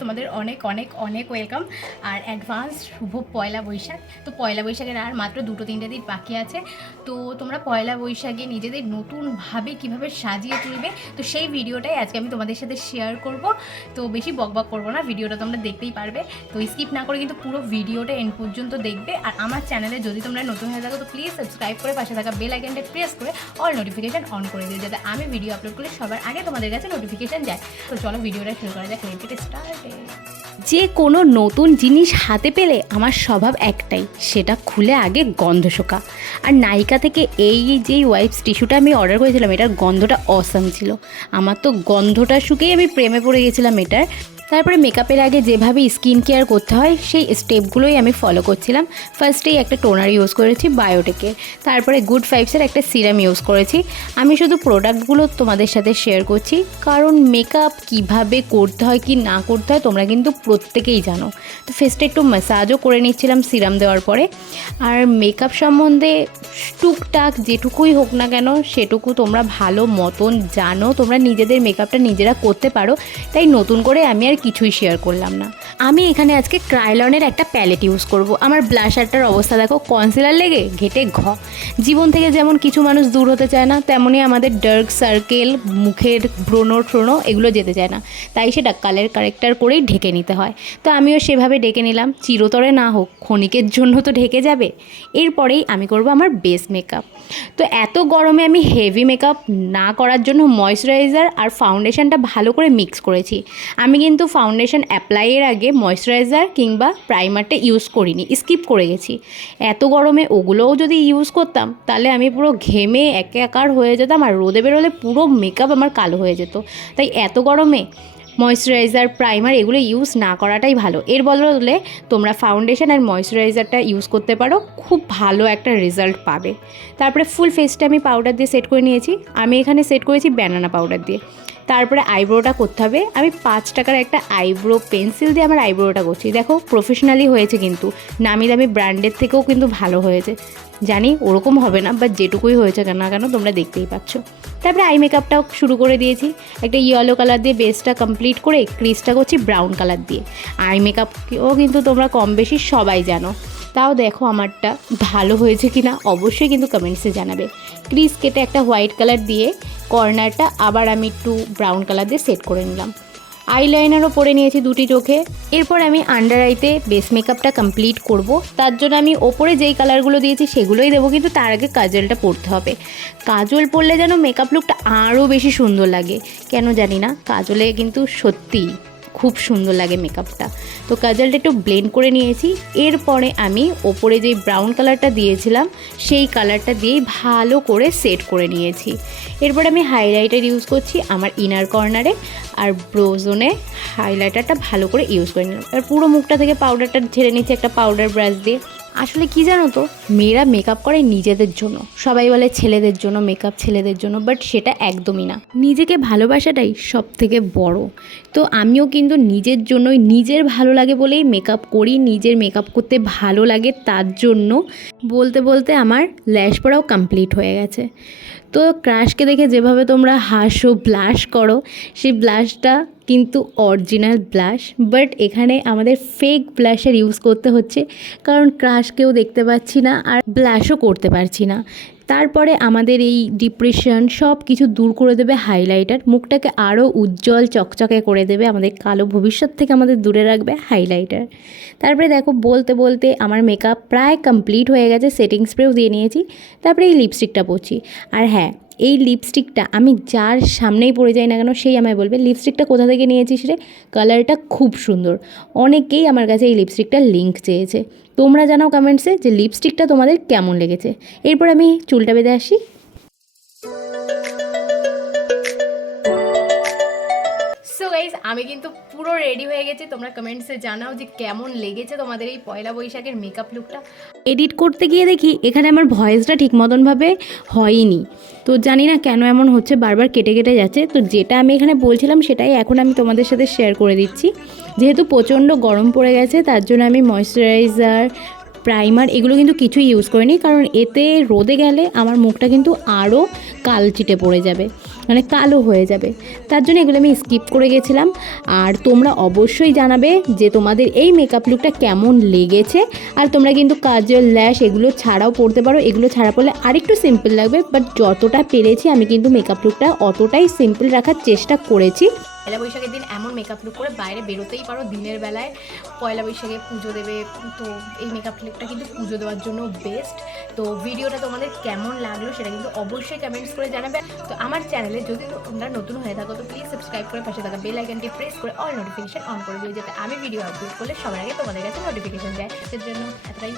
তোমাদের অনেক অনেক অনেক ওয়েলকাম আর অ্যাডভান্স শুভ পয়লা বৈশাখ। তো পয়লা বৈশাখের আর মাত্র 2-3 দিন বাকি আছে। তো তোমরা পয়লা বৈশাখে নিজেদের নতুনভাবে কীভাবে সাজিয়ে তুলবে, তো সেই ভিডিওটাই আজকে আমি তোমাদের সাথে শেয়ার করব। তো বেশি বকবক করবো না, ভিডিওটা তোমরা দেখতেই পারবে। তো স্কিপ না করে কিন্তু পুরো ভিডিওটা এন্ড পর্যন্ত দেখবে। আর আমার চ্যানেলে যদি তোমরা নতুন হয়ে থাকো তো প্লিজ সাবস্ক্রাইব করে পাশে থাকা বেল আইকনটা প্রেস করে অল নোটিফিকেশান অন করে দিও, যাতে আমি ভিডিও আপলোড করলে সবার আগে তোমাদের কাছে নোটিফিকেশান যায়। তো চলো ভিডিওটা শুরু করা যাক। যে কোনো নতুন জিনিস হাতে পেলে আমার স্বভাব একটাই, সেটা খুলে আগে গন্ধ শোকা। আর নায়িকা থেকে এই যে ওয়াইপস টিস্যুটা আমি অর্ডার করেছিলাম, এটার গন্ধটা অসাম ছিল। আমার তো গন্ধটা শুকেই আমি প্রেমে পড়ে গেছিলাম এটার। তারপরে মেকআপের আগে যেভাবে স্কিন কেয়ার করতে হয় সেই স্টেপগুলোই আমি ফলো করছিলাম। ফার্স্টেই একটা টোনার ইউজ করেছি বায়োটেকের, তারপরে গুড ফাইভসের একটা সিরাম ইউজ করেছি। আমি শুধু প্রোডাক্টগুলো তোমাদের সাথে শেয়ার করছি, কারণ মেকআপ কিভাবে করতে হয় কি না করতে হয় তোমরা কিন্তু প্রত্যেকেই জানো। তো ফেসটা একটু ম্যাসাজও করে নিচ্ছিলাম সিরাম দেওয়ার পরে। আর মেকআপ সম্বন্ধে টুকটাক যেটুকুই হোক না কেন সেটুকু তোমরা ভালো মতন জানো, তোমরা নিজেদের মেকআপটা নিজেরা করতে পারো, তাই নতুন করে আমি আর কিছুই শেয়ার করলাম না। আমি এখানে আজকে ক্রাইলনের একটা প্যালেট ইউজ করব। আমার ব্লাশারটার অবস্থা দেখো, কনসিলার লেগে ঘেটে জীবন থেকে যেমন কিছু মানুষ দূর হতে চায় না, তেমনই আমাদের ডার্ক সার্কেল, মুখের ব্রণ ট্রোনো এগুলো যেতে চায় না, তাই সেটা কালার কারেক্টার করেই ঢেকে নিতে হয়। তো আমিও সেভাবে ঢেকে নিলাম, চিরতরে না হোক ক্ষণিকের জন্য তো ঢেকে যাবে। এরপরেই আমি করব আমার বেস মেকআপ। তো এত গরমে আমি হেভি মেকআপ না করার জন্য ময়শ্চারাইজার আর ফাউন্ডেশনটা ভালো করে মিক্স করেছি। আমি কিন্তু ফাউন্ডেশন অ্যাপ্লাইয়ের আগে ময়শ্চারাইজার কিংবা প্রাইমারটা ইউজ করিনি, স্কিপ করে গেছি। এত গরমে ওগুলোও যদি ইউজ করতাম তাহলে আমি পুরো ঘেমে একাকার হয়ে যেতাম, আর রোদে বেরোলে পুরো মেকআপ আমার কালো হয়ে যেত। তাই এত গরমে ময়শ্চারাইজার প্রাইমার এগুলো ইউজ না করাটাই ভালো। এর বদলে তোমরা ফাউন্ডেশন আর ময়শ্চারাইজারটা ইউজ করতে পারো, খুব ভালো একটা রেজাল্ট পাবে। তারপরে ফুল ফেসটা আমি পাউডার দিয়ে সেট করে নিয়েছি। আমি এখানে সেট করেছি ব্যানানা পাউডার দিয়ে। তারপরে আইব্রোটা করতে হবে। আমি 5 টাকার একটা আইব্রো পেন্সিল দিয়ে আমার আইব্রোটা করছি। দেখো প্রফেশনালি হয়েছে, কিন্তু নামি দামি ব্র্যান্ডের থেকেও কিন্তু ভালো হয়েছে। জানি ওরকম হবে না, বাট যেটুকুই হয়েছে না কেন তোমরা দেখতেই পাচ্ছ। তারপরে আই মেকআপটাও শুরু করে দিয়েছি। একটা ইয়েলো কালার দিয়ে বেসটা কমপ্লিট করে ক্রিজটা করছি ব্রাউন কালার দিয়ে। আই মেকআপও কিন্তু তোমরা কম বেশি সবাই জানো, তাও দেখো আমারটা ভালো হয়েছে কি না অবশ্যই কিন্তু কমেন্টসে জানাবে। ক্রিজ কেটে একটা হোয়াইট কালার দিয়ে কর্নারটা আবার আমি একটু ব্রাউন কালার দিয়ে সেট করে নিলাম। আইলাইনারও পরে নিয়েছি দুটি চোখে। এরপর আমি আন্ডার আইতে বেস মেকআপটা কমপ্লিট করব। তার জন্য আমি ওপরে যেই কালারগুলো দিয়েছি সেগুলোই দেবো, কিন্তু তার আগে কাজলটা পরতে হবে। কাজল পরলে যেন মেকআপ লুকটা আরও বেশি সুন্দর লাগে, কেন জানি না, কাজলে কিন্তু সত্যিই খুব সুন্দর লাগে মেকআপটা। তো কাজলটা একটু ব্লেন্ড করে নিয়েছি। এরপরে আমি ওপরে যেই ব্রাউন কালারটা দিয়েছিলাম সেই কালারটা দিয়েই ভালো করে সেট করে নিয়েছি। এরপরে আমি হাইলাইটার ইউজ করছি আমার ইনার কর্নারে, আর ব্রোজনে হাইলাইটারটা ভালো করে ইউজ করে নিলাম। আর পুরো মুখটা থেকে পাউডারটা ঝেড়ে নিচ্ছি একটা পাউডার ব্রাশ দিয়ে। আসলে কি জানো তো, মেয়েরা মেকআপ করে নিজেদের জন্য, সবাই বলে ছেলেদের জন্য মেকআপ, ছেলেদের জন্য, বাট সেটা একদমই না। নিজেকে ভালোবাসাটাই সব থেকে বড়। তো আমিও কিন্তু নিজের জন্যই, নিজের ভালো লাগে বলেই মেকআপ করি, নিজের মেকআপ করতে ভালো লাগে তার জন্য। বলতে বলতে আমার ল্যাশ পড়াও কমপ্লিট হয়ে গেছে। তো ক্রাশকে দেখে যেভাবে তোমরা হাসো, ব্লাশ করো, সেই ব্লাশটা কিন্তু অরিজিনাল ব্লাশ, বাট এখানে আমাদের ফেক ব্লাশের ইউজ করতে হচ্ছে, কারণ ক্রাশকেও দেখতে পাচ্ছি না আর ব্লাশও করতে পারছি না। তারপরে আমাদের এই ডিপ্রেশন সব কিছু দূর করে দেবে হাইলাইটার, মুখটাকে আরও উজ্জ্বল চকচকে করে দেবে, আমাদের কালো ভবিষ্যৎ থেকে আমাদের দূরে রাখবে হাইলাইটার। তারপরে দেখো বলতে বলতে আমার মেকআপ প্রায় কমপ্লিট হয়ে গেছে, সেটিং স্প্রেও দিয়ে নিয়েছি। তারপরে এই লিপস্টিকটা পরছি। আর হ্যাঁ, এই লিপস্টিকটা আমি যার সামনেই পড়ে যাই না কেন সেই আমায় বলবে লিপস্টিকটা কোথা থেকে নিয়েছিস রে, কালারটা খুব সুন্দর। অনেকেই আমার কাছে এই লিপস্টিকটার লিঙ্ক চেয়েছে। তোমরা জানাও কমেন্টসে যে লিপস্টিকটা তোমাদের কেমন লেগেছে। এরপর আমি চুলটা বেঁধে আসি। সো গাইজ, আমি কিন্তু পুরো রেডি হয়ে গেছি। তোমরা কমেন্টসে জানাও যে কেমন লেগেছে তোমাদের এই পয়লা বৈশাখের মেকআপ লুকটা। এডিট করতে গিয়ে দেখি এখানে আমার ভয়েসটা ঠিক মতনভাবে হয়নি, তো জানি না কেন এমন হচ্ছে, বারবার কেটে কেটে যাচ্ছে। তো যেটা আমি এখানে বলছিলাম সেটাই এখন আমি তোমাদের সাথে শেয়ার করে দিচ্ছি। যেহেতু প্রচণ্ড গরম পড়ে গেছে তার জন্য আমি ময়শ্চারাইজার, প্রাইমার এগুলো কিন্তু কিছুই ইউজ করিনি, কারণ এতে রোদে গেলে আমার মুখটা কিন্তু আরও কালচিটে পড়ে যাবে। মানে কালো হয়ে যাবে। তার জন্য এগুলো আমি স্কিপ করে গেছিলাম। আর তোমরা অবশ্যই জানাবে যে তোমাদের এই মেকআপ লুকটা কেমন লেগেছে। আর তোমরা কিন্তু কাজল, ল্যাশ এগুলো ছাড়াও পরতে পারো, এগুলো ছাড়া পরলে আরেকটু সিম্পল লাগবে, বাট যতটা পেরেছি আমি কিন্তু মেকআপ লুকটা অতটাই সিম্পল রাখার চেষ্টা করেছি। পয়লা বৈশাখের দিন এমন মেকআপ লুক করে বাইরে বেরোতেই পারো দিনের বেলায়। পয়লা বৈশাখে পুজো দেবে, তো এই মেকআপ লুকটা কিন্তু পুজো দেওয়ার জন্য বেস্ট। তো ভিডিওটা তোমাদের কেমন লাগলো সেটা কিন্তু অবশ্যই কমেন্টস করে জানাবে। তো আমার চ্যানেলে যদি তোমরা নতুন হয়ে থাকো তো প্লিজ সাবস্ক্রাইব করে পাশে থাকা বেল আইকনটি প্রেস করে অল নোটিফিকেশন অন করে দিও, যাতে আমি ভিডিও আপলোড করলে সবার আগে তোমাদের কাছে নোটিফিকেশন যায়। এর জন্য এতটাই।